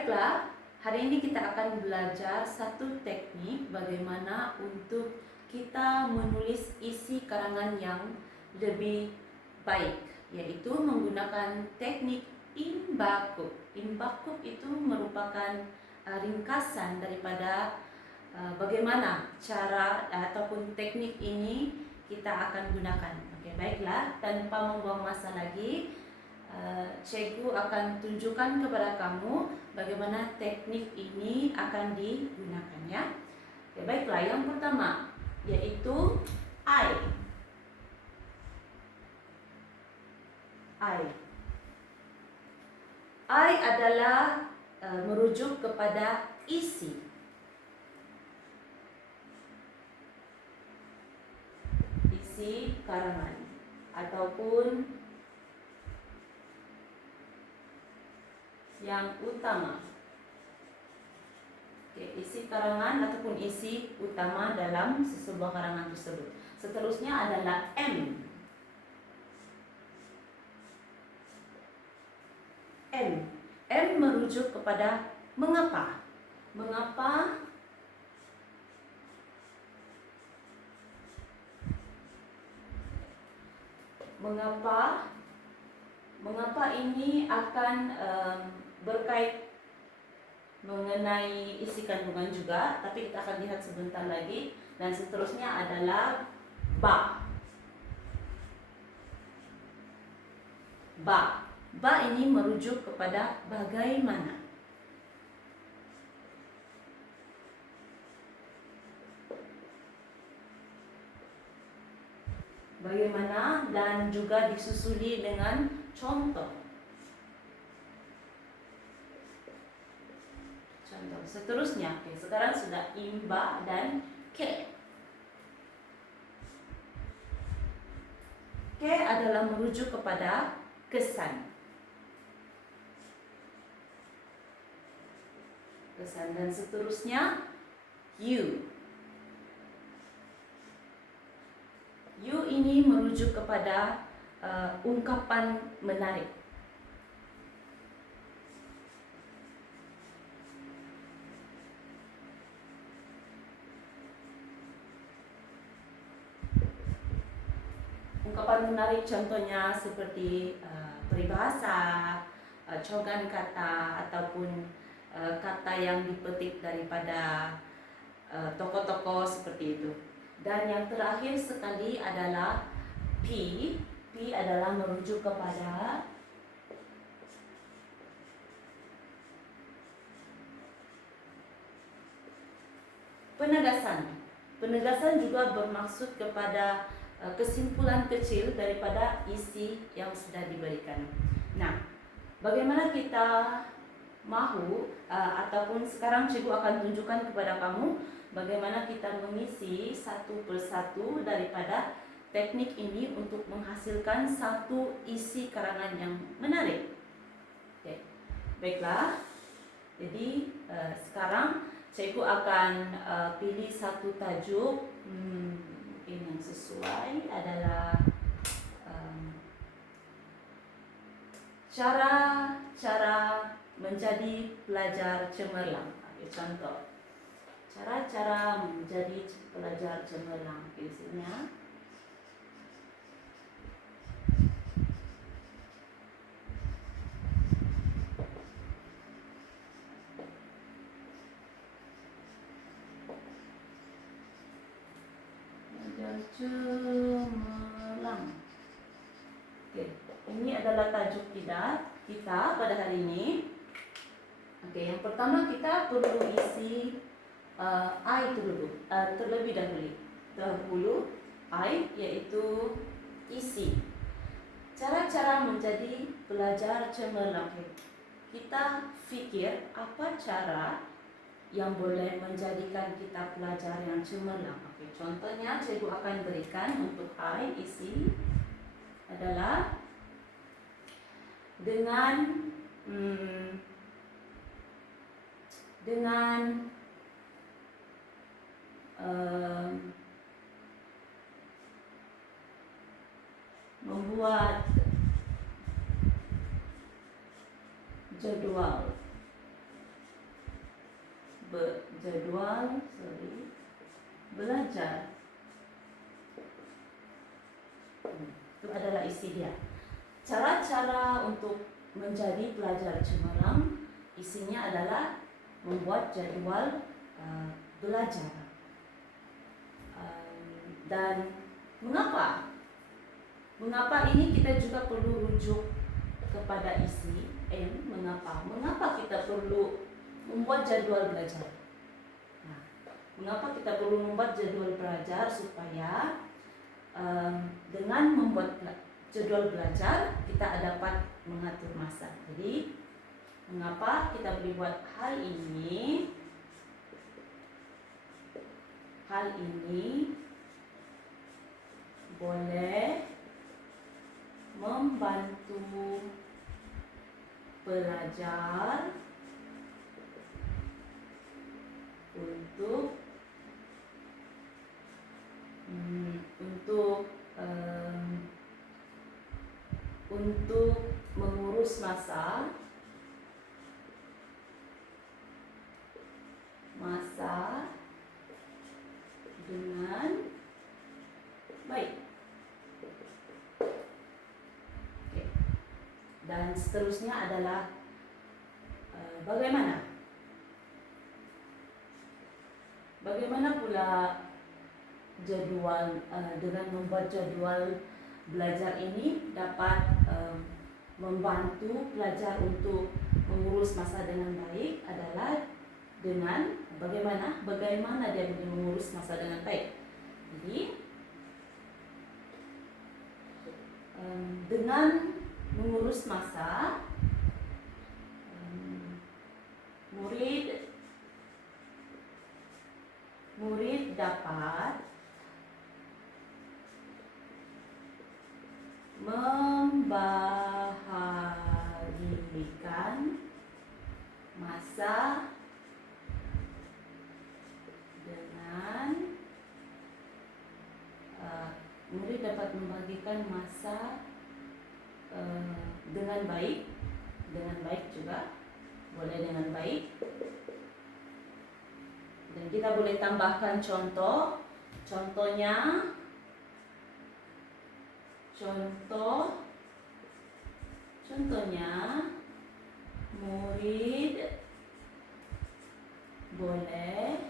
Baiklah, hari ini kita akan belajar satu teknik bagaimana untuk kita menulis isi karangan yang lebih baik, yaitu menggunakan teknik imbakub. Imbakub itu merupakan ringkasan daripada bagaimana cara ataupun teknik ini kita akan gunakan. Oke, baiklah, tanpa membuang masa lagi, cikgu akan tunjukkan kepada kamu bagaimana teknik ini akan digunakan, ya. Oke, baiklah, yang pertama yaitu I. I adalah merujuk kepada isi. Isi karangan ataupun yang utama. Oke, isi karangan ataupun isi utama dalam sebuah karangan tersebut. Seterusnya adalah M. M merujuk kepada mengapa. Mengapa ini akan berkait mengenai isi kandungan juga, tapi kita akan lihat sebentar lagi. Dan seterusnya adalah ba. Ba ini merujuk kepada bagaimana. Bagaimana, dan juga disusuli dengan contoh. Seterusnya, oke, sekarang sudah imba dan ke. Ke adalah merujuk kepada kesan. Dan seterusnya U. U ini merujuk kepada ungkapan menarik. Ungkapan menarik contohnya seperti peribahasa, cogan kata, ataupun kata yang dipetik daripada tokoh-tokoh seperti itu. Dan yang terakhir sekali adalah P. P adalah merujuk kepada penegasan. Penegasan juga bermaksud kepada kesimpulan kecil daripada isi yang sudah diberikan. Nah, bagaimana kita mahu ataupun sekarang cikgu akan tunjukkan kepada kamu bagaimana kita mengisi satu persatu daripada teknik ini untuk menghasilkan satu isi karangan yang menarik. Oke, baiklah. Jadi sekarang cikgu akan pilih satu tajuk. Mungkin yang sesuai adalah cara menjadi pelajar cemerlang. Contoh, cara menjadi pelajar cemerlang. Isinya cemerlang. Oke, ini adalah tajuk kita pada hari ini. Oke, yang pertama kita perlu isi I terlebih dahulu. I yaitu isi. Cara menjadi pelajar cemerlang. Kita pikir apa cara yang boleh menjadikan kita pelajar yang cemerlang. Oke, contohnya cikgu akan berikan untuk I isi adalah dengan membuat jadwal jadwal belajar. Itu adalah isi dia. Cara-cara untuk menjadi pelajar cemerlang, isinya adalah membuat jadwal belajar. Dan mengapa ini kita juga perlu rujuk kepada isi N. Mengapa kita perlu membuat jadwal belajar? Nah, mengapa kita perlu membuat jadwal belajar? Supaya dengan membuat jadwal belajar kita dapat mengatur masa. Jadi mengapa kita boleh buat hal ini? Hal ini boleh membantu pelajar untuk mengurus masa dengan baik. Oke. Dan seterusnya adalah bagaimana pula jadwal dengan membuat jadwal belajar ini dapat membantu pelajar untuk mengurus masa dengan baik adalah dengan bagaimana dia boleh mengurus masa dengan baik. Jadi dengan mengurus masa, murid dapat membahagikan masa dengan baik juga boleh dengan baik. Dan kita boleh tambahkan contohnya murid boleh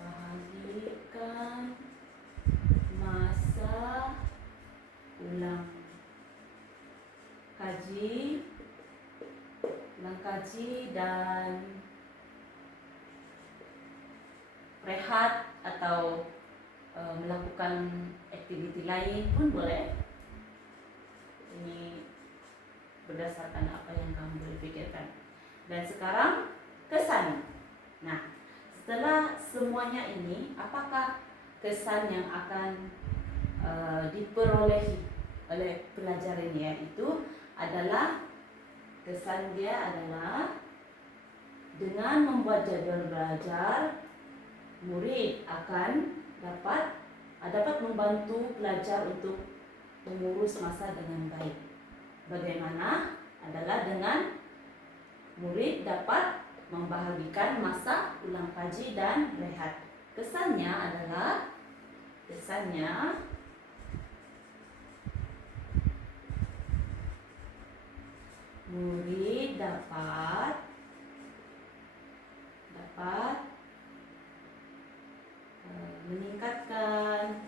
membahagikan masa ulang kaji dan rehat atau melakukan aktiviti lain pun boleh. Ini berdasarkan apa yang kamu boleh pikirkan. Dan sekarang kesan. Nah, setelah semuanya ini, apakah kesan yang akan diperolehi oleh pelajar ini? Yaitu adalah kesan dia adalah dengan membuat jadwal belajar, murid akan dapat membantu pelajar untuk mengurus masa dengan baik. Bagaimana? Adalah dengan murid dapat membahagikan masa ulang kaji dan rehat. Kesannya murid dapat meningkatkan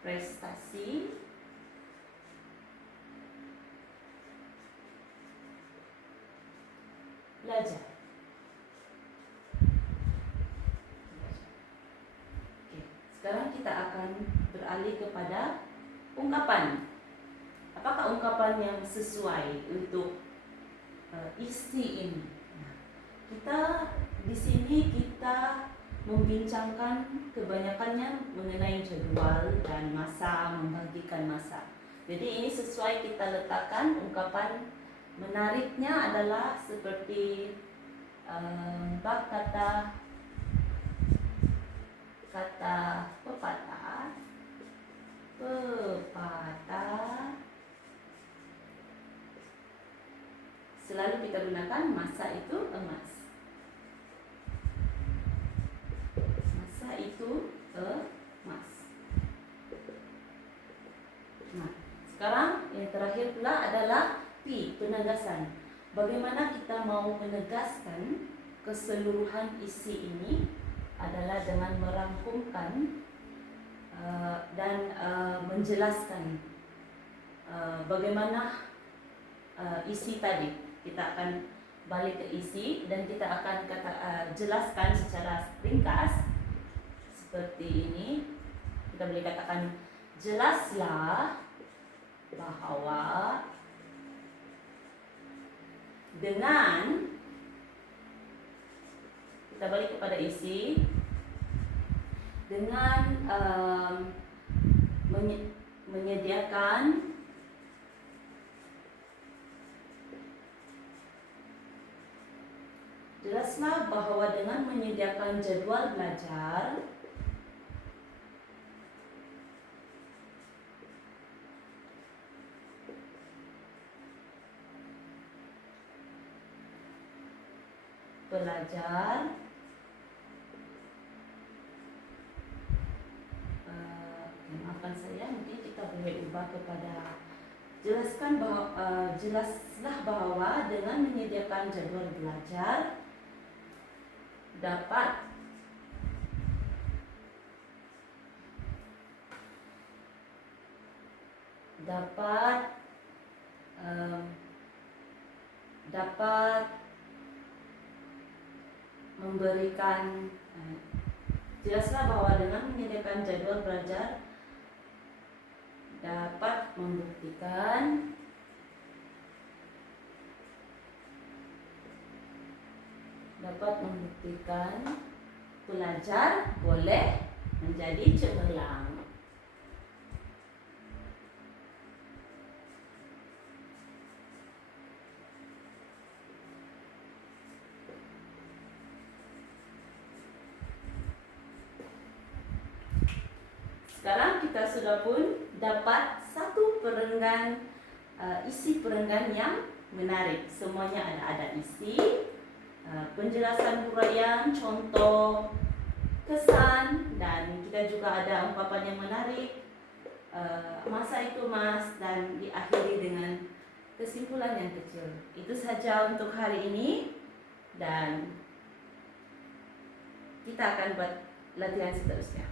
prestasi belajar. Oke, sekarang kita akan beralih kepada ungkapan. Apakah ungkapan yang sesuai untuk isi ini? Nah, di sini kita membincangkan kebanyakannya mengenai jadwal dan masa, membagikan masa. Jadi ini sesuai kita letakkan ungkapan menariknya adalah seperti bab kata kata pepatah. Pepatah selalu kita gunakan masa itu emas. Masa itu emas. Nah, sekarang yang terakhir pula adalah P, penegasan. Bagaimana kita mau menegaskan keseluruhan isi ini adalah dengan merangkumkan dan menjelaskan bagaimana isi tadi. Kita akan balik ke isi dan kita akan jelaskan secara ringkas seperti ini. Kita boleh katakan, jelaslah bahwa dengan, kita balik kepada isi, dengan menyediakan jelaslah bahwa dengan menyediakan jadwal belajar maafkan saya, mungkin kita boleh ubah kepada jelaskan bahwa jelaslah bahwa dengan menyediakan jadwal belajar dapat memberikan jelaslah bahwa dengan menyediakan jadwal belajar dapat membuktikan pelajar boleh menjadi cemerlang. Sekarang kita sudah pun dapat satu perenggan, isi perenggan yang menarik. Semuanya ada isi, penjelasan huraian, contoh, kesan, dan kita juga ada ungkapan yang menarik, masa itu emas, dan diakhiri dengan kesimpulan yang kecil. Itu saja untuk hari ini, dan kita akan buat latihan seterusnya.